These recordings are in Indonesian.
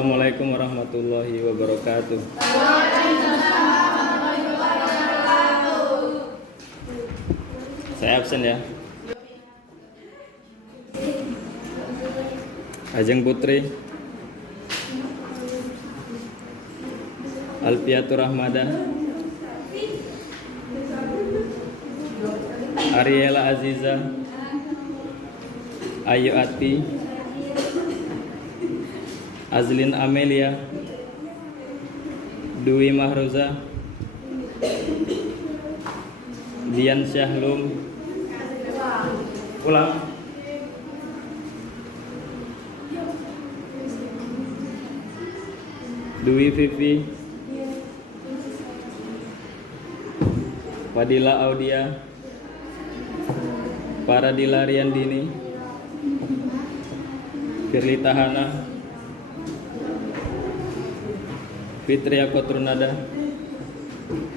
Assalamualaikum warahmatullahi wabarakatuh. Saya absen ya. Ajeng Putri, Alfiatur Rahmada, Ariela Aziza, Ayu Ati, Azlin Amelia, Dwi Mahruza, Dian Syahlum, ulang, Dwi Vivi, Fadila Audia, Paradila Riandini, Firly Tahana, Fitria Kotrunada,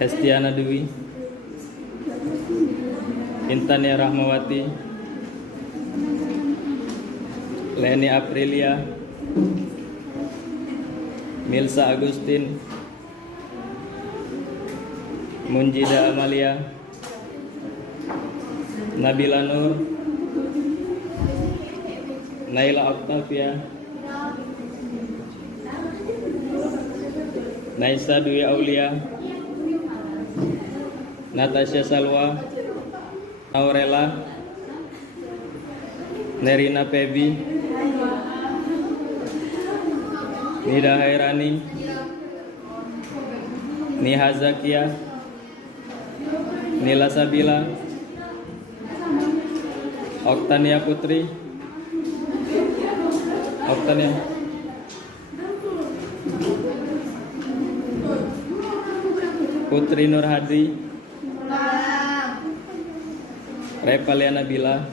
Hestiana Dwi, Intania Rahmawati, Leni Aprilia, Milsa Agustin, Munjida Amalia, Nabila Nur, Naila Octavia, Naisa Dwi Aulia, Natasha Salwa, Aurela, Nerina Pebi, Nida Hairani, Niha Zakia, Nila Sabila, Oktania Putri, Oktania, Putri Nur Hadi, Revalia Nabila,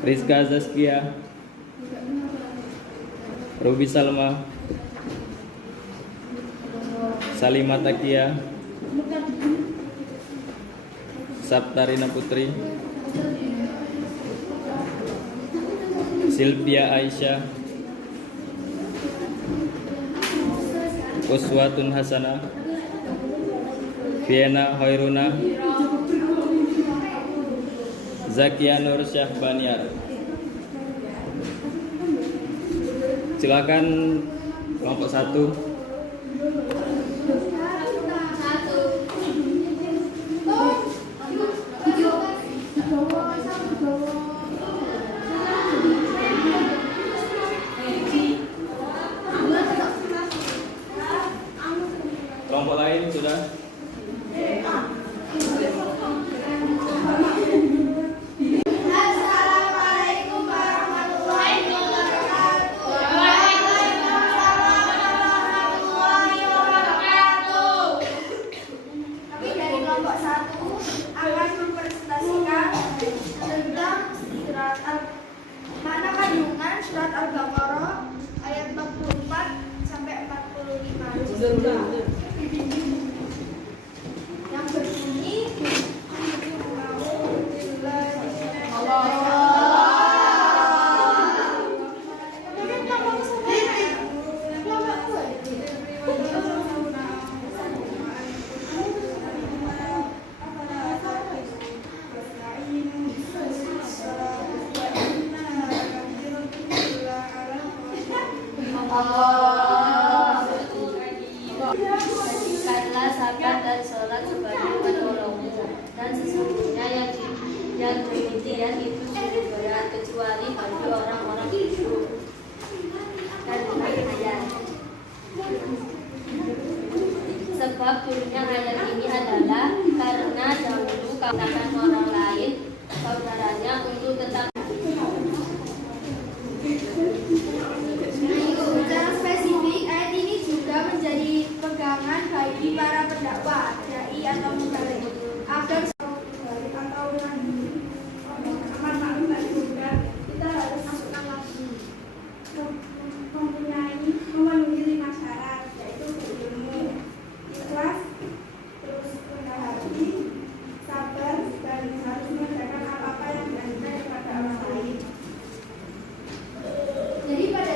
Rizka Zaskia, Ruby Salma, Salimah Takia, Saptarina Putri, Silvia Aisyah, Uswatun Hasanah, Viena Hoiruna, Zakia Nur Syahbaniar. Silakan kelompok 1. Kelompok lain sudah? Assalamualaikum warahmatullahi wabarakatuh. Kami dari kelompok 1 akan mempresentasikan tentang makna kandungan surat Al-Baqarah ayat 44 sampai 45. Yang berbunyi Lakukanlah sabar dan sholat sebagai penolongmu, dan sesungguhnya yang demikian itu sungguh berat kecuali bagi orang-orang kufur. Dan ayat. Sebab turunnya ayat ini adalah karena dahulu katakan orang lain saudaranya untuk tetap. Secara spesifik, ayat ini juga menjadi pegangan bagi para pendakwah, dai atau mubalik, agar atau aman maklum dan juga kita harus masukkan lagi memenuhi 5 syarat, yaitu berilmu, ikhlas, terus rendah hati, sabar, dan harus mengerjakan apa-apa yang dianjurkan kepada orang lain. Jadi pada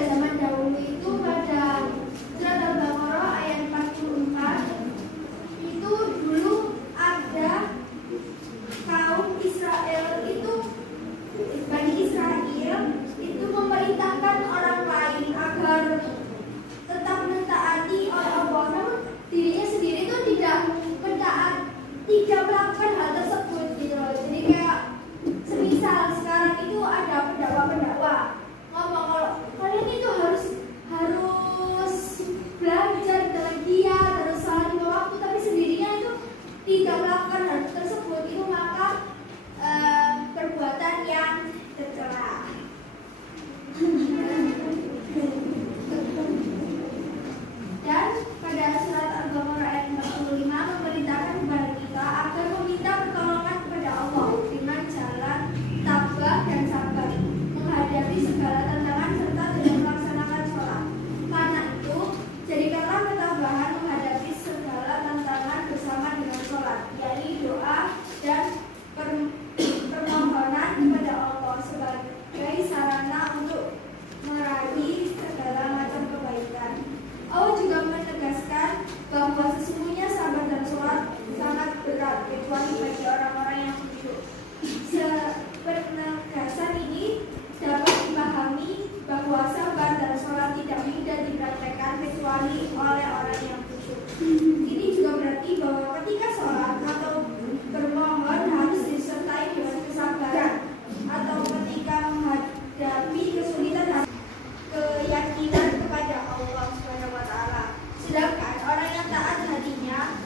semuanya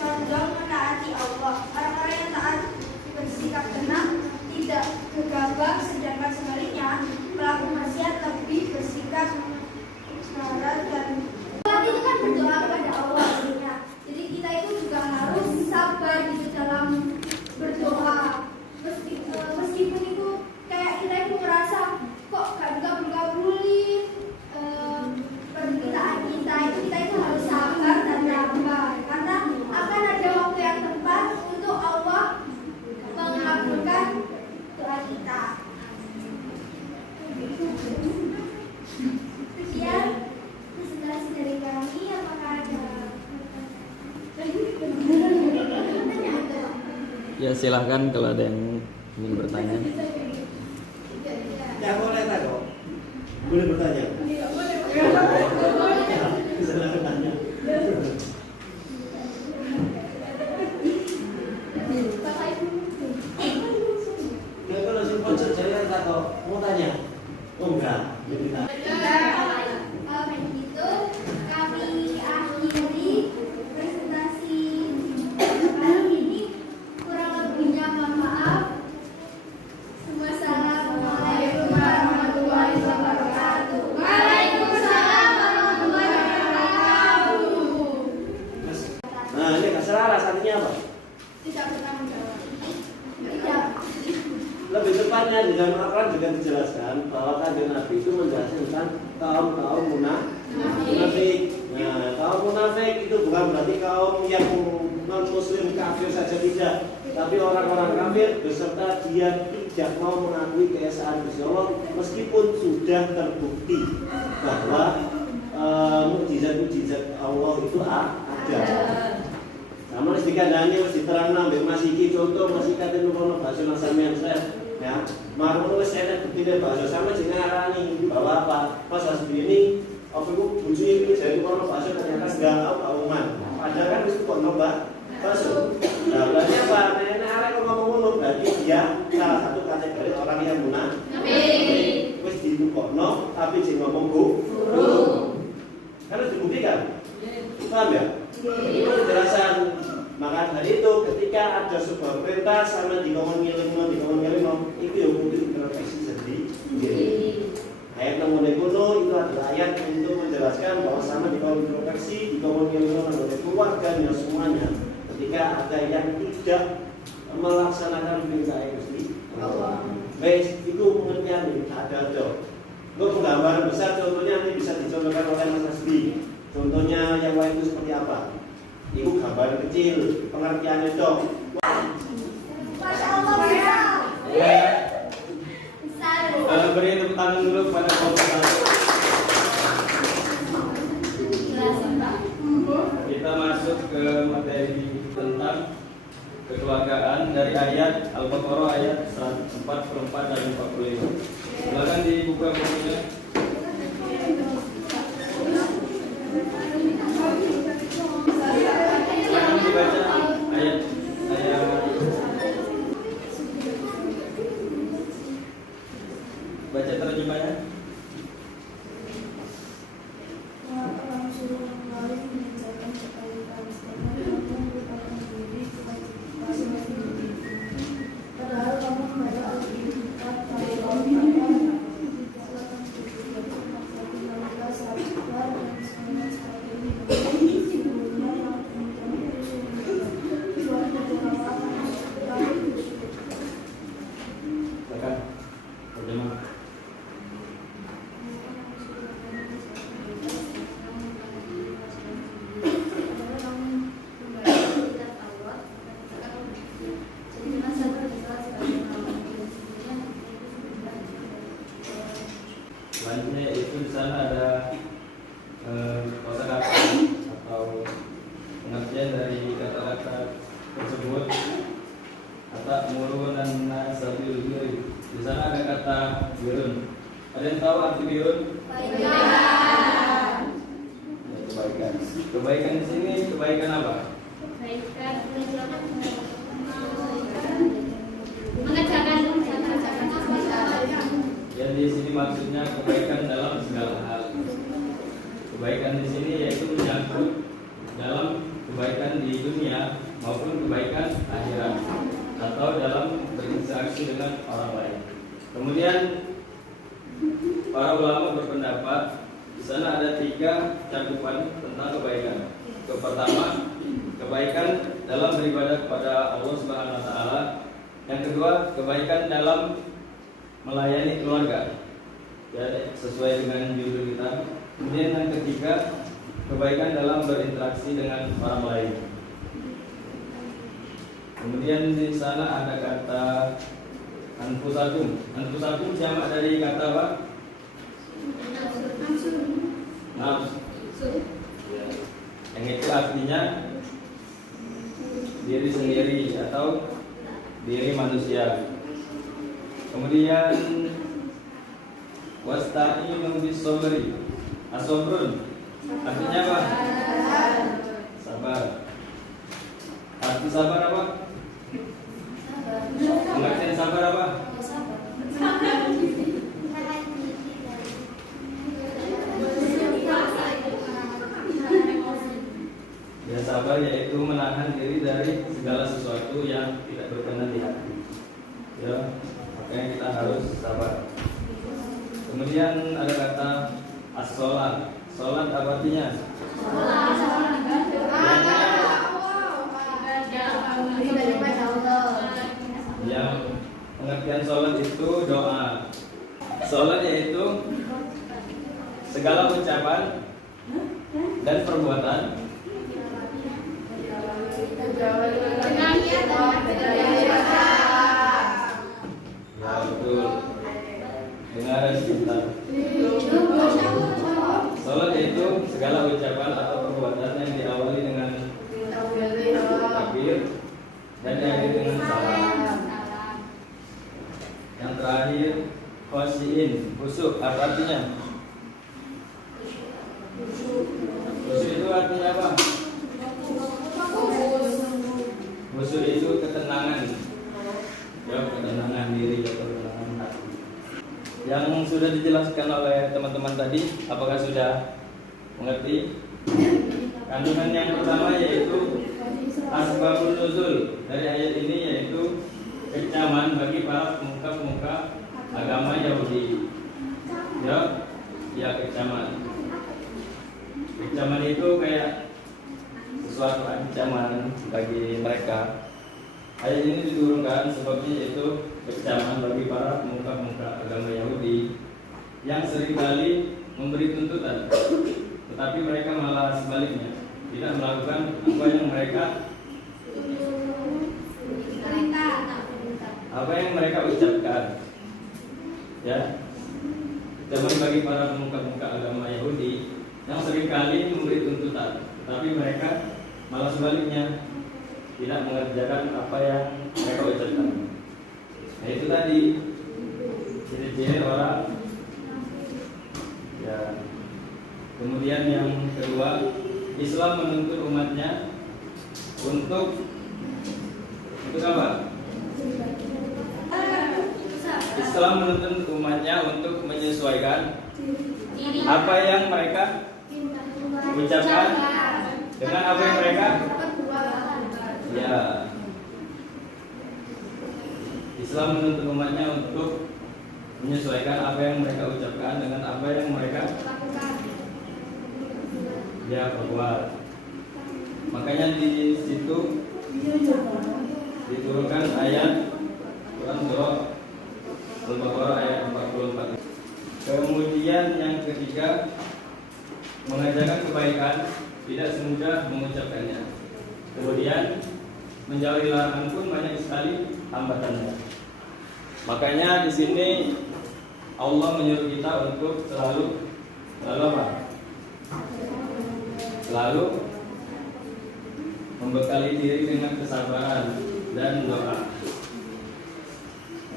condong menaati Allah. Orang-orang yang taat bersikap tenang, tidak gegabah, sedangkan sebaliknya pelaku maksiat lebih bersikap marah dan itu kan berdoa kepada Allah sebenarnya. Jadi kita itu juga harus sabar gitu dalam berdoa. Meskipun itu kayak kita itu merasa kok gak dikabul-kabulin permintaan kita itu harus sabar dan tabah, karena akan ada waktu yang tepat untuk Allah mengabulkan doa kita. Sekian presentasi dari kami. Apakah ada Ya silahkan kalau ada yang ingin bertanya. Ya boleh tak kok? Boleh bertanya? Silahkan tanya. Ya kalau si pojok saya tak kok mau tanya? Oh enggak. Kalau begitu kami akhiri presentasi kali ini. Kurang lebihnya mohon maaf. Wassalamualaikum warahmatullahi wabarakatuh. Waalaikumsalam warahmatullahi wabarakatuh. Nah ini gak selaras artinya apa? Tidak bertanggung jawab. Tidak. Lebih tepatnya di dalam Al-Quran juga dijelaskan bahwa kanjeng Nabi itu menjelaskan tentang kaum munafik. Nah, kaum munafik itu bukan berarti kaum yang non muslim kafir saja, tidak, tapi orang-orang kafir beserta dia tidak mau mengakui keesaan Gusti Allah meskipun sudah terbukti bahwa mukjizat-mukjizat Allah itu ada. Namun harus dikandani, harus diterang nambah masih iki contoh masih kate nukono bahasa sampeyan ya. Marun wis enek bukti bahasa sama jenenge arani bahwa apa? Pas asli ini apa itu buju ini jadi nukono bahasa ternyata enggak tahu kauman. Padahal kan wis kok nombak bahasa. Nah, berarti apa? Nek arek ngomong ngono berarti dia salah satu kategori orang yang munafik. Wis ditukokno tapi sing ngomong guru. Harus dibuktikan. Paham ya? Itu penjelasan. Maka dari itu ketika ada sebuah perintah sama dikongkon ngiling itu ya mungkin introspeksi sendiri. Ayat nomor itu adalah ayat untuk menjelaskan bahwa sama dikongkon introspeksi, dikongkon ngiling anggota keluarganya semuanya. Ketika ada yang tidak melaksanakan perintah Gusti Allah. Itu pengertian ini ada. Untuk penggambaran besar contohnya ini bisa dicontohkan oleh Mas Hasbi. Contohnya yang lain itu seperti apa? Itu gambar kecil, pengertiannya dong. Masya Allah, bisa. Beri tepuk tangan dulu kepada kelompok satu. Kita masuk ke materi tentang kekeluargaan dari ayat Al-Baqarah ayat 44 dan 45. Silakan dibuka bukunya. Silakan dibaca ayat baca terjemahnya. Padahal kamu membaca Alkitab dari Silakan terjemah. Selanjutnya itu di sana ada kosakata atau pengertian dari kata-kata tersebut. Kata murun dan nasabil birri. Di sana ada kata birun. Ada yang tahu arti birun? Kebaikan. Ya, kebaikan. Kebaikan di sini kebaikan apa? Yang di sini maksudnya kebaikan dalam segala hal. Kebaikan di sini yaitu menyangkut dalam dunia maupun kebaikan akhirat atau dalam berinteraksi dengan orang lain. Kemudian para ulama berpendapat di sana ada 3 cakupan tentang kebaikan. Yang pertama, kebaikan dalam beribadah kepada Allah Subhanahu wa taala. Yang kedua, kebaikan dalam melayani keluarga. Ya, sesuai dengan judul kita. Kemudian yang ketiga, kebaikan dalam berinteraksi dengan orang lain. Kemudian di sana ada kata anfusakum. Anfusakum jamak dari kata apa? Nafsu. Ya. Yang itu artinya diri sendiri atau diri manusia. Kemudian wasta'inu bis-sabri. As-sabrun artinya apa? Sabar. Arti sabar apa? Pengertian sabar apa? Ya, sabar yaitu menahan diri dari segala sesuatu yang tidak berkenan di hati. Ya, makanya kita harus sabar. Kemudian ada kata as-sholat. Sholat apa artinya? Yang pengertian sholat itu doa. Sholat yaitu segala ucapan dan perbuatan ya betul. Dengar sebentar. Sholat yaitu segala ucapan atau perbuatan yang diawali dengan takbir dan diakhiri dengan salam. Yang terakhir khosyin, khusyuk. Apa artinya? Khusyuk itu artinya apa? Khusyuk itu ketenangan. Ya, ketenangan diri atau ketenangan hati. Yang sudah dijelaskan oleh teman-teman tadi, apakah sudah mengerti? Kandungan yang pertama yaitu asbabun nuzul dari ayat ini, yaitu kecaman bagi para pemuka-pemuka agama Yahudi. Ya kecaman. Kecaman itu kayak sesuatu ancaman bagi mereka. Ayat ini diturunkan sebabnya yaitu kecaman bagi para pemuka-pemuka agama Yahudi yang seringkali memberi tuntutan, tetapi mereka malah sebaliknya tidak melakukan apa yang mereka ucapkan. Ya, kecaman bagi para pemuka-pemuka agama Yahudi yang seringkali memberi tuntutan, tetapi mereka malah sebaliknya tidak mengerjakan apa yang mereka ucapkan. Nah, itu tadi ciri-ciri orang. Ya. Kemudian yang kedua, Islam menuntut umatnya untuk apa? Islam menuntut umatnya untuk menyesuaikan apa yang mereka ucapkan dengan apa yang mereka ya. Islam menuntut umatnya untuk menyesuaikan apa yang mereka ucapkan dengan apa yang mereka ya perbuat. Makanya di situ diturunkan ayat Quran surah Al-Baqarah ayat 44. Kemudian yang ketiga, mengajarkan kebaikan tidak semudah mengucapkannya. Kemudian menjauhi larangan pun banyak sekali hambatannya. Makanya di sini Allah menyuruh kita untuk selalu apa? Selalu membekali diri dengan kesabaran dan doa.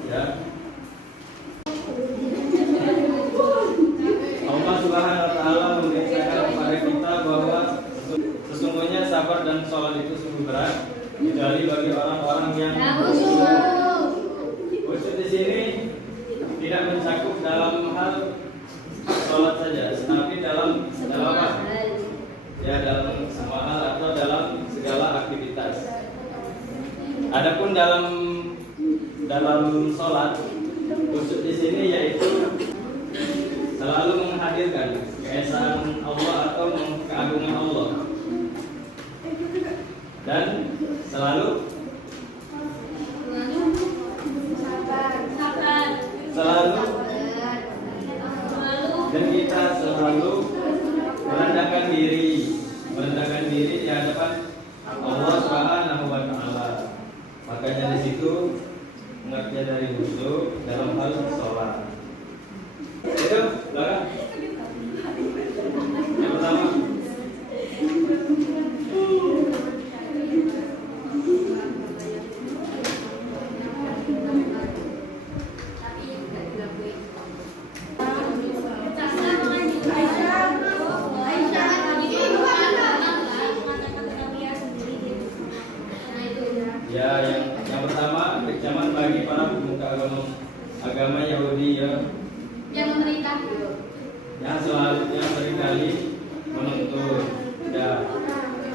Ya. Allah Subhanahu wa taala memberitakan kepada kita bahwa sesungguhnya sabar dan sholat itu sungguh berat, kecuali bagi orang-orang yang khusyuk di sini tidak mencakup dalam hal sholat saja, tetapi dalam apa? Ya, dalam semua hal atau dalam segala aktivitas Adapun dalam sholat khusyuk di sini yaitu selalu menghadirkan keesaan Allah atau keagungan Allah dan selalu dan kita selalu merendahkan diri di hadapan Allah Subhanahu wa taala. Makanya di situ pengertian dari khusyuk dalam hal sholat. Itu, Lara. Yang pertama. Ya, yang pertama kecaman bagi para pemuka agama Yahudi yang seringkali menuntut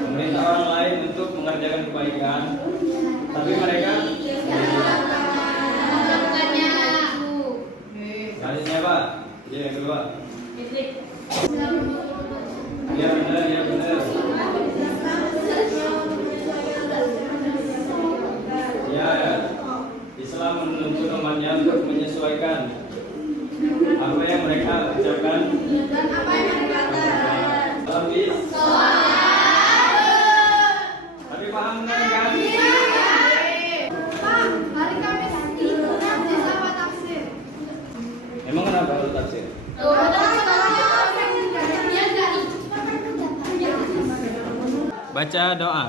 memerintah orang lain untuk mengerjakan kebaikan, tapi mereka Selanjutnya Pak, yang kedua. Ya benar. Ya, Islam menuntut umatnya untuk menyesuaikan apa yang mereka ucapkan dan apa yang mereka katakan. Habis. Tapi paham kan? Pak, hari Kamis itu nanti sama tafsir. Emang kenapa lu tafsir? Baca doa.